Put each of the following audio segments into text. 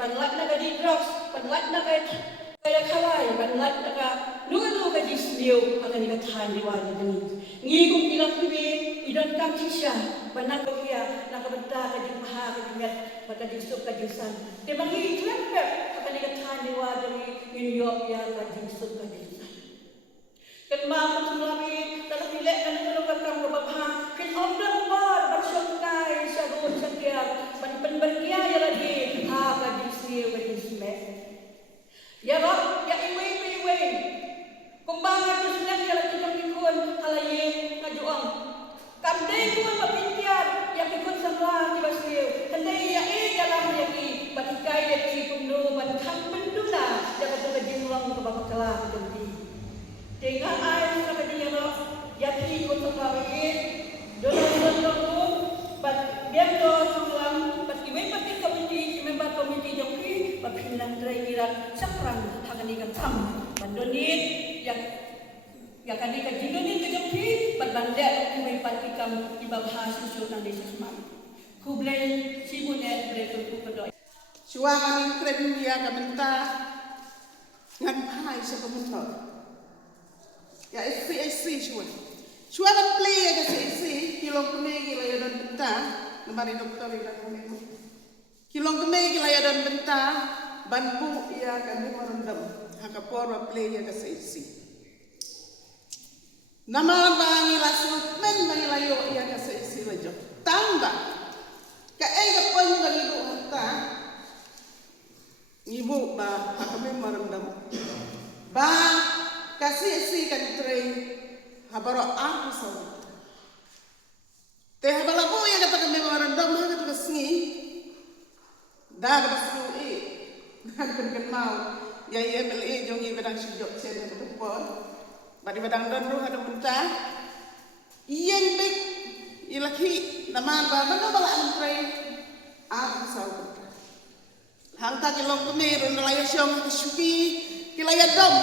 banlat na ka di drugs, banlat na ka kaya kawai, banlat na ka nuga di sliyo akan ikatahan di wajah dani. Ngigong ilang pibi, idan kam tisya, banat ko kaya nakabenta ka di maha ka di ngat, maka di suk ka di san. Di mangi iklamper akan ikatahan di wajah dani, inyok ya ka di suk ka di san. Kat maaf tulami, dalam pilek kan kalau kakam babha, kin order bar bersyukai syarut sekian, ban berkia ya lagi, ha ka di sliyo ka di sme. Ya Rob, ya iwe. Kumbangan tu senang kalau kita ikut halaye ngajuang. Kamdai kuan mapintiar yang ikut semua di basir. Hendai ya jalan yang ki batikai ya ki kumno bantang penduna yang betul jimlang ke bapa kelah jadi. Tengah air sama dia Rob, ya ki ikut semua bagi. Dorong bat dia do semua bat iwe pati komiti member komiti joki bapilang trairan sakrang thangani kan sam bandonit yang kali kaji ni kejoki berbandek kumai patikam ibabah susu nang desa semam. Kublai sibunet boleh tu kedoi. Suangan kren dia kamenta ngan pai sa pemunot. Ya SPSC suan. Suangan play ya SPSC kilong keme gila ya dan benta lemari doktor ida keme. Kilong keme gila ya dan benta banbu ia kami merendam hakapor play ya SPSC. Nama bangi lasu men bangi layo ia kasa isi rajo tamba ka ega pon bangi do hatta ibu ba akame marandam ba kasi isi kan train habaro aku saw te habala bo ia kata kame marandam ha kata singi da basu e kan mau ya MLA jongi bedang sujok sen to pon badi badang don ruh ada muntah iyeng bek ilaki naman ba mana bala antray aku saw hang ta kilong kumir nalayo syong suki kilaya dom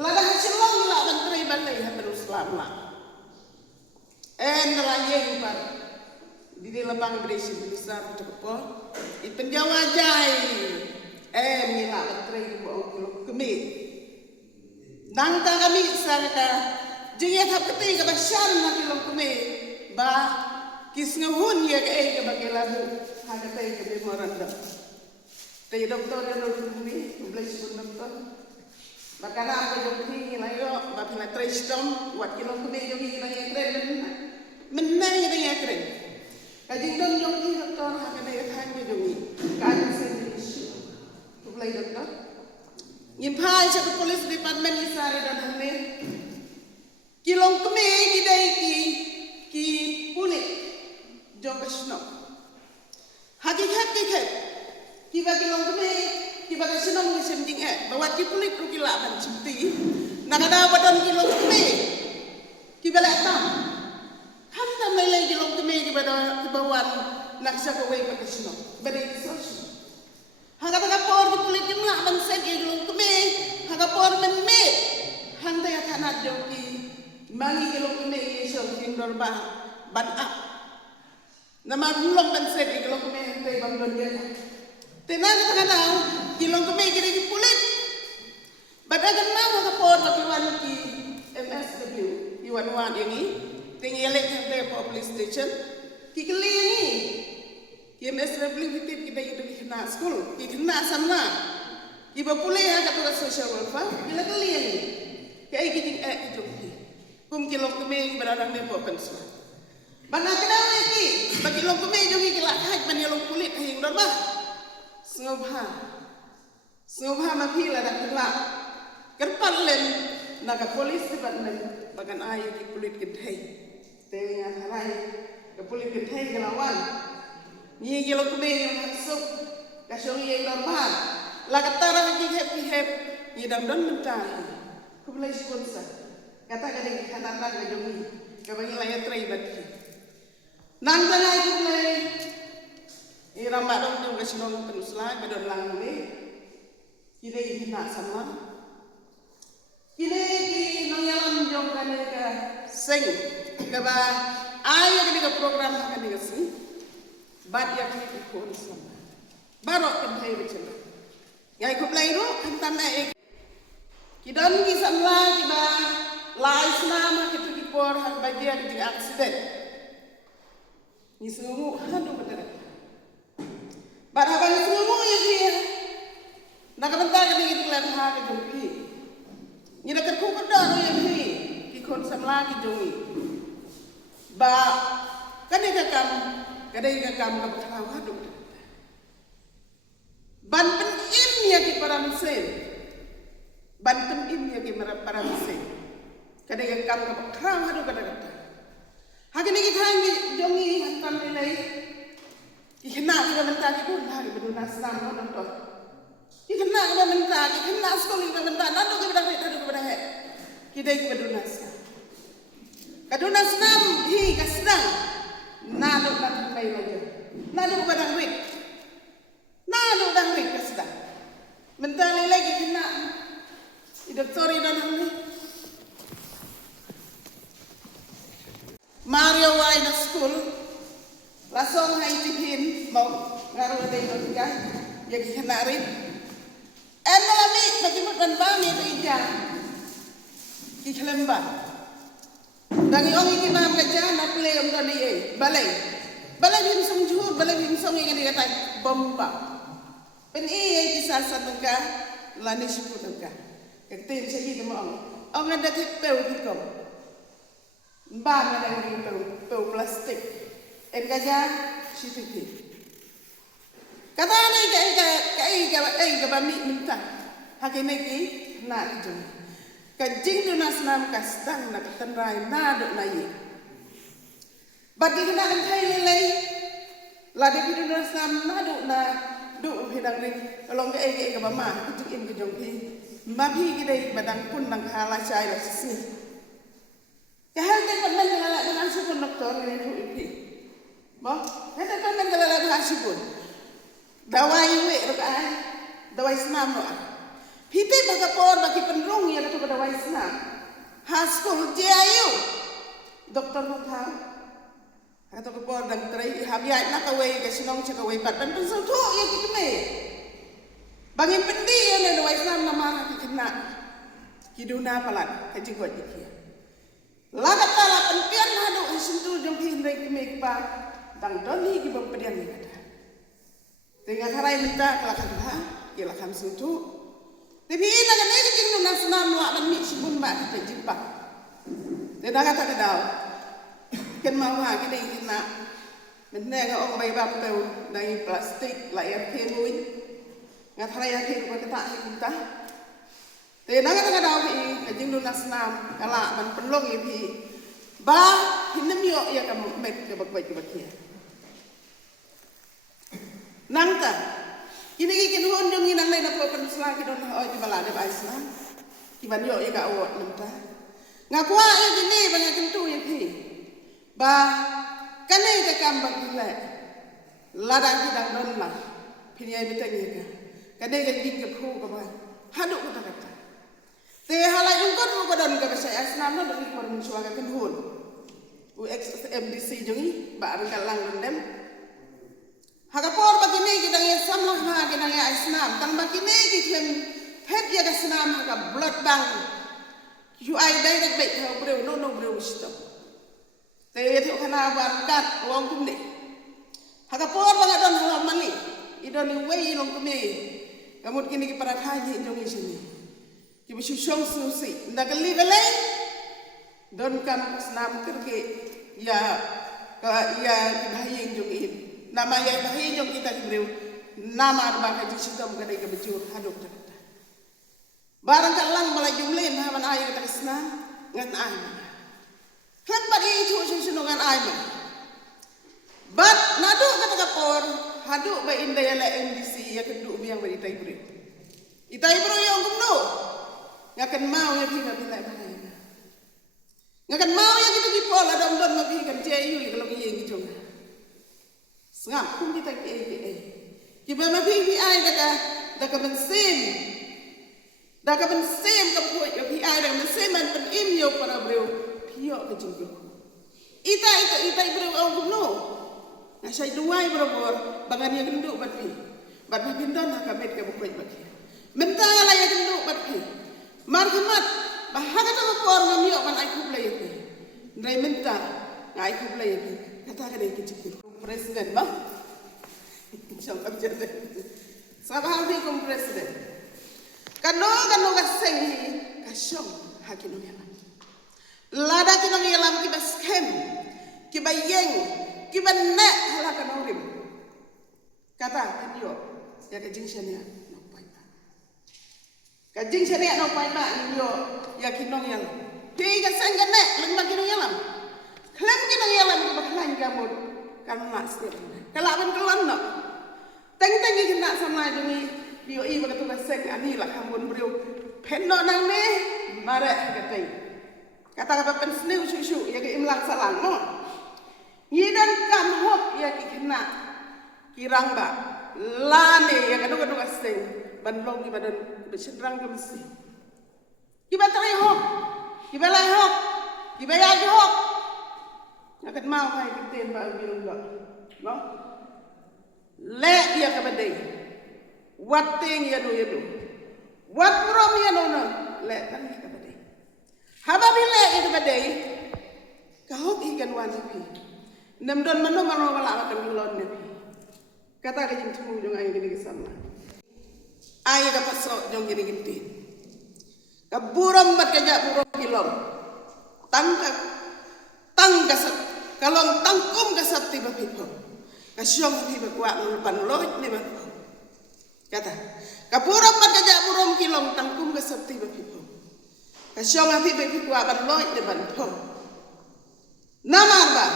lada hasilong la antray balay habar Islam la nalayeng par di lapang berisi besar tepo ipenjawajai mila antray bo kilong kumir nangta kami saraka jingat hapati ka basyar na kilong kume ba kis ngahun ya ka bagelabu hagatay ka memorandum tay doktor na rumi ublay sibun doktor bakana ako yung hilayo ba pina tristom wat kilong kume yung hilayo kren menay yung kren kajing don yung doktor hagatay kan yung kan sa ublay doktor Nyimpai sa police department isari dan hane kilong keme gidai ki pulik jogasno hakikat kiba kilong keme kiba kasinong ngisending bawat ki pulik ru kila ban cimti nakada badan kilong keme kiba latam hanta melai kilong keme kiba bawat naksa ko wei pakasno badai sosio Hangga por di kulit jemlah bangsa di gelung keme, hangga por menmet, hangga ya tanah joki, mangi gelung keme yesong hindor bah ban up. Nama bulong bangsa di gelung keme hangga bangun dia. Tenang tanah gelung keme kiri di kulit. Badagan mau hangga por bagiwan ki MSW, iwan ini, tinggi elek hangga police station, kikeli ini. MSW hitip kita itu kena school, kena sana. Iba pulih ya kata social welfare, bila kalian kayak gitu itu. Kum kilong keme berarang nepo pensua. Bana kena lagi, bagi kilong keme jogi kila haj manilong kulit hing dorba. Sengobha mapila dak kila. Kerpalen naga polis department bagan ayu ki kulit gedhai. Tengan harai ke kulit gedhai gelawan. Ni gelo kube yang masuk kasyong yang normal la katara ki hep ni dam don mentah kubulai sponsor kata kadang kanan ga jomi ka bangi la yatrai batti nan tana kubulai irama dong dong kasyong penusla bedon lang me kile hina sama kile ki nangyalan jong ka sing ka ba ayo ka program ka ni sing Bat yang ikut sama, baru kita mai macam ngai ko play ro kan tam e kidon ki samla ki ba lai snama ki tu ki por hak bagian di accident ni sumu hadu betul bar haban sumu ya dia nak bentar ka ni klan ha ki jumpi ni nak ku ko do ya ni ki kon samla ki jongi ba kadai ka kam ka thau hadu ban pen im ya ki param sen ban pen im ya ki param sen kadai ka kam ka thau hadu kata hakini ki thang ki jongi hantam ni lai ki khna ki banta ki kun ha ki beduna sam no to ki khna ki banta ki khna skol ki banta na do ki bada he do ki bada he ki dai ki beduna sam kaduna sam hi ka sedang na do ka mai laja na do badang wik na do dang wik ka sedang benta ni lagi khna i doktor i dan ni Mario wai na school lasong hai tipin mau ngaru dei do ka ya ki khna rin en lami bagi ban ba ni to ija ki khlemba dangi ongi ki nam ka ja na play om dani e balai him song ju balai him song ngi kata bomba pen e ki sasa ka lani sipu ka tin se ki mo ong ada te peu ki ko ba na ngi peu plastik en ka ja sipiti kata ni ka ba mi minta hakene ki na ju Kajing tu nasnam kasdang nak tenrai na dok nayi. Bagi kena kan thai lelai. Ladi pi nasnam na dok hidang ring. Kalau ke ke bama kutuk im ke jong pi. Ma pi ki dai badang pun nang hala chai la sisi. Ke hal te kan men la dengan sukun doktor ni tu pi. Mo, hata kan men la ha sukun. Dawai we ro ai. Dawai snam ro. Hiti bagapor bagi penrung ya tu pada waisna. Haskul jiayu. Doktor no tahu. Kata kapor dan terai habiat nak away ke sinong cak away pat pen pensel tu ya kita me. Bagi pendi ya ne waisna nama ki kena. Kiduna palat kaji kuat dikir. Lagat kala penpian hadu hasintu jom hindai ki me pa. Dang doni ki bempedian ni kata. Tengah harai minta kelakan ha, ya lakam sentu. Tapi ina kan ni jing nak senam lah dan mix pun mak kita jumpa. Dia kata ke dah. Kan mau ha kita nak. Benda kan orang bayi bapau dari plastik layar kemuin. Ngat layar kemuin kita kita. Dia kata ke dah ni jing nak senam kalau man pelong ini. Ba hinam yo ya kamu met ke baik baik. Nangta. Kini kikin hon jong inang lain apa pensela kidon oi di balade ba Islam. Kiban yo ya ka awat nemta. Ngakwa e gini banyak kentu ya pi. Ba kane te kambak dile. Ladang kidang don lah. Pinyai bitang ya ka. Kane ke dik ke khu ka ba. Haduk kata. Te halai ungkot mo kodon ka sa Islam no dong kon suaga ken hon. UXMDC jongi ba ang kalang dem. Hakapor begini kita yang sama ha kita yang Islam, tang begini kita pet ya Islam haka blood bank. You ai direct baik kau beri no beri stop. Tapi itu kena berkat uang kumni. Hakapor banget don halam mani. Idon way long kumni. Kamu kini kita haji jong sini. Kita susung susi. Ndak kali don kam Islam kerke ya bayi jong ini. Nama yang bahi jom kita diberi nama bangka jisudam kadai ke bejur haduk terkata. Barang kalang malah jumlin haman air kita kesna ngan air. Kenapa dia itu sunungan air? Bat nadu kata kapor haduk ba indah la MDC ya kedua biang beri taibri. Itaibro yang kumno. Ngakan mau ya kita bila bahaya. Ngakan mau ya kita dipol ada don mabi kan jayu kalau yang gitu. Ngap kum kita ke. Kiba mabi ai daka bensin. Daka bensin ka puat yo pi ai daka bensin man pen im yo para breu pio ke jinggo. Ita breu au no. Na sai duai bro bangan yang genduk bat pi. bat pindan hakamet ka bukoy baki mentala la ya kendu bat ki marhamat bahaga ta por ngamiyo ban ay kublay ki ndray menta ay kublay ki kata ka dai ki cikir president ba Siang kerja sabah hari kom presiden kano ka seng ka syong hakin yalam lada kinong yalam ki baskem ki bayeng ki banne hala ka norim kata kanyo ya ka jingsania no paita ka jingsania no paita inyo ya kinong yalam ti ka seng ne lengma kinong yalam klem kinong yalam ki baklan gamot kan mas kalaban kelan no teng-teng kena sama demi bio i baga tugas sek ani lah kampun beriu pendo nang ne mare kateng kata pen sneu shu ya ke imlang salang mo ngidan kam hok ya ki kena kirang ba lane ya ka tugas sek banlong ki badan besendrang ke mesti ki batrai hok ki balai hok ki bayaj hok nakat mau kai kiten ba biru ga no le ya kabadai wateng ya do wat prom ya no le tan ya kabadai haba bile ya kabadai kahok ikan wan pi nam don mano wala makan gulon ne kata ka jing tumu jong ay gini sama ay ka paso jong gini ginti ka buram bat ka ja buram kilom tangka kalong tangkum ka sapti ba pipo kasyong ti bagwa ng panlot ni ba kata kapuram pagkaja purom kilong tangkum ka sapti ba pipo kasyong ti bagwa panlot ni ban po namar ba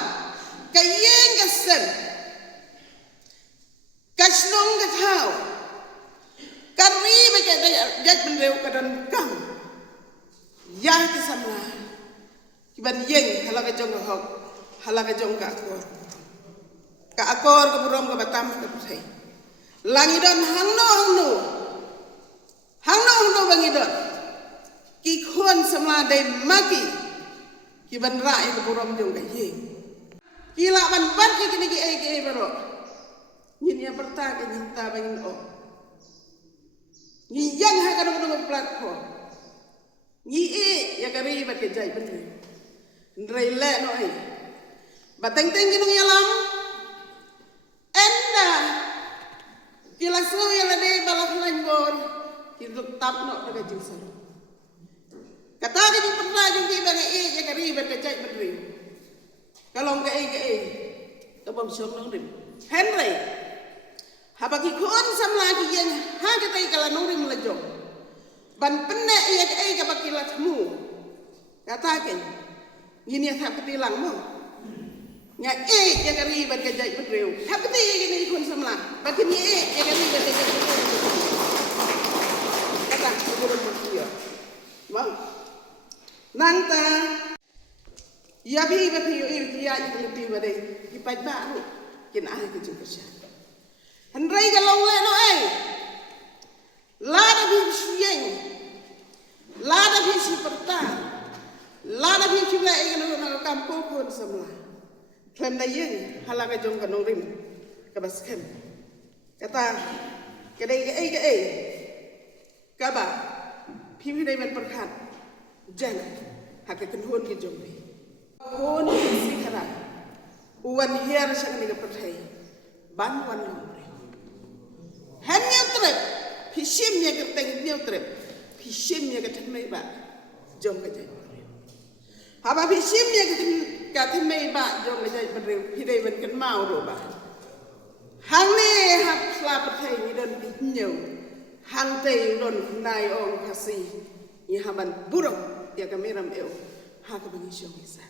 kayeng kasen kaslong ka tao kami ba kaya jak benrew kadan kang ya ki samla kiban yeng halaga jong hok halaga jong ka ka akor ke burom ke batam ke pusai langidon hangno bangidon ki khon samla dai maki ki ban rai ke burom jong ka ye ki la ban ki kini ki ai baro nyin ya berta ke nyinta bangin o nyi yang ha ka dong platform nyi ya ka ri ba ke jai ben ndrai le no ai bateng teng kinong yalam enda kila so yala de balak langbor kitu tap no daga jingsar kata ka jing pernah jing ki baga ya ka riba ka jai bedri kalong ka ka bom syong nong rim henry habaki kon samla ki yang ha ka tai kala nong rim lajong ban penne ya ka bakila tmu kata ka ngini ya petilang mo nya ya kari bat ka jai bedreu hapti gini kon samla batin ya kari bat ka jai kata guru musia mang nanta ya bi ba yo ya ti ba dei ki pat ba ru kin ai ke ju kesya handrai ka long le no la da bi siyeng la da bi si perta la da bi chula no kam ko kon samla klem na yeng halaga jong kanong rim kabaskem kata kedai ke kaba pipi dai men perkat jan hakaken hon ki jong bi hon si kara uwan hiar sang ni perthai ban wan lomre hanya trep pishim ya keteng ni trep pishim ya keteng mai ba jong ka jai haba pishim ya keteng kati mei ba jong le jai bedre hidai ben kan mau ro ba hang ne hap sla pathai ni don bi nyeu hang tei don nai ong khasi ni haban burong ya kameram eu ha ka bangi syong isa